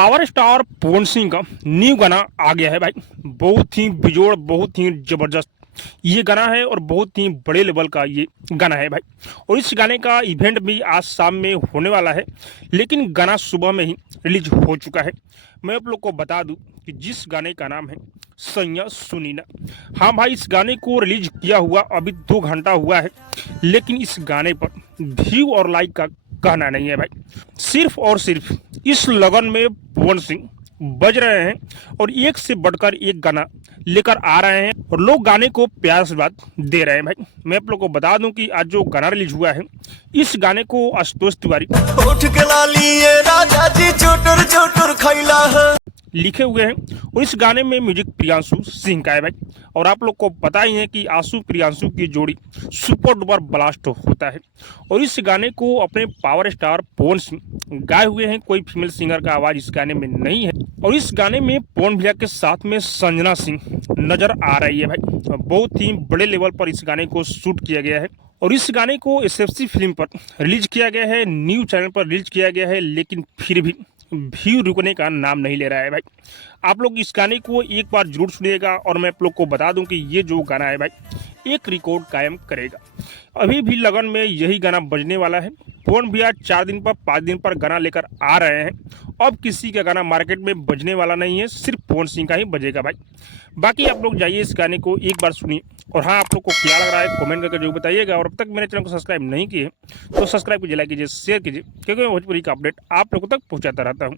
Power star Pawan Singh का new गाना आ गया है भाई। बहुत ही बिजोड़, बहुत ही जबरदस्त ये गाना है और बहुत ही बड़े लेवल का ये गाना है भाई। और इस गाने का इवेंट भी आज शाम में होने वाला है, लेकिन गाना सुबह में ही रिलीज हो चुका है। मैं आप लोग को बता दूं कि जिस गाने का नाम है सैया सुनी ना। हाँ भाई, इस गाने को रिलीज किया हुआ अभी 2 घंटा हुआ है, लेकिन इस गाने पर व्यू और लाइक का कहना नहीं है भाई। सिर्फ और सिर्फ इस लगन में पवन सिंह बज रहे हैं और एक से बढ़कर एक गाना लेकर आ रहे हैं और लोग गाने को प्यार से बात दे रहे हैं भाई। मैं आप लोग को बता दूं कि आज जो गाना रिलीज हुआ है, इस गाने को आशुतोष तिवारी लिखे हुए हैं और इस गाने में म्यूजिक प्रियांशु सिंह का है भाई। और आप लोग को पता ही है कि आशु प्रियांशु की जोड़ी सुपर डुपर ब्लास्ट होता है। और इस गाने को अपने पावर स्टार पवन सिंह गाए हुए हैं, कोई फीमेल सिंगर का आवाज इस गाने में नहीं है। और इस गाने में पवन भैया के साथ में संजना सिंह नजर आ रही है भाई। बहुत ही बड़े लेवल पर इस गाने को शूट किया गया है और इस गाने को एसएफसी फिल्म पर रिलीज किया गया है, न्यू चैनल पर रिलीज किया गया है, लेकिन फिर भी व्यू रुकने का नाम नहीं ले रहा है भाई। आप लोग इस गाने को एक बार जरूर सुनिएगा और मैं आप लोग को बता दूं कि ये जो गाना है भाई एक रिकॉर्ड कायम करेगा। अभी भी लगन में यही गाना बजने वाला है। पवन भैया 4 दिन पर 5 दिन पर गाना लेकर आ रहे हैं। अब किसी का गाना मार्केट में बजने वाला नहीं है, सिर्फ पवन सिंह का ही बजेगा भाई। बाकी आप लोग जाइए इस गाने को एक बार सुनिए और हाँ, आप लोग को क्या लग रहा है कमेंट करके जो बताइएगा। और अब तक मेरे चैनल को सब्सक्राइब नहीं किए तो सब्सक्राइब कीजिए, लाइक कीजिए, शेयर कीजिए, क्योंकि मैं भोजपुरी का अपडेट आप लोगों तक पहुंचाता रहता हूँ।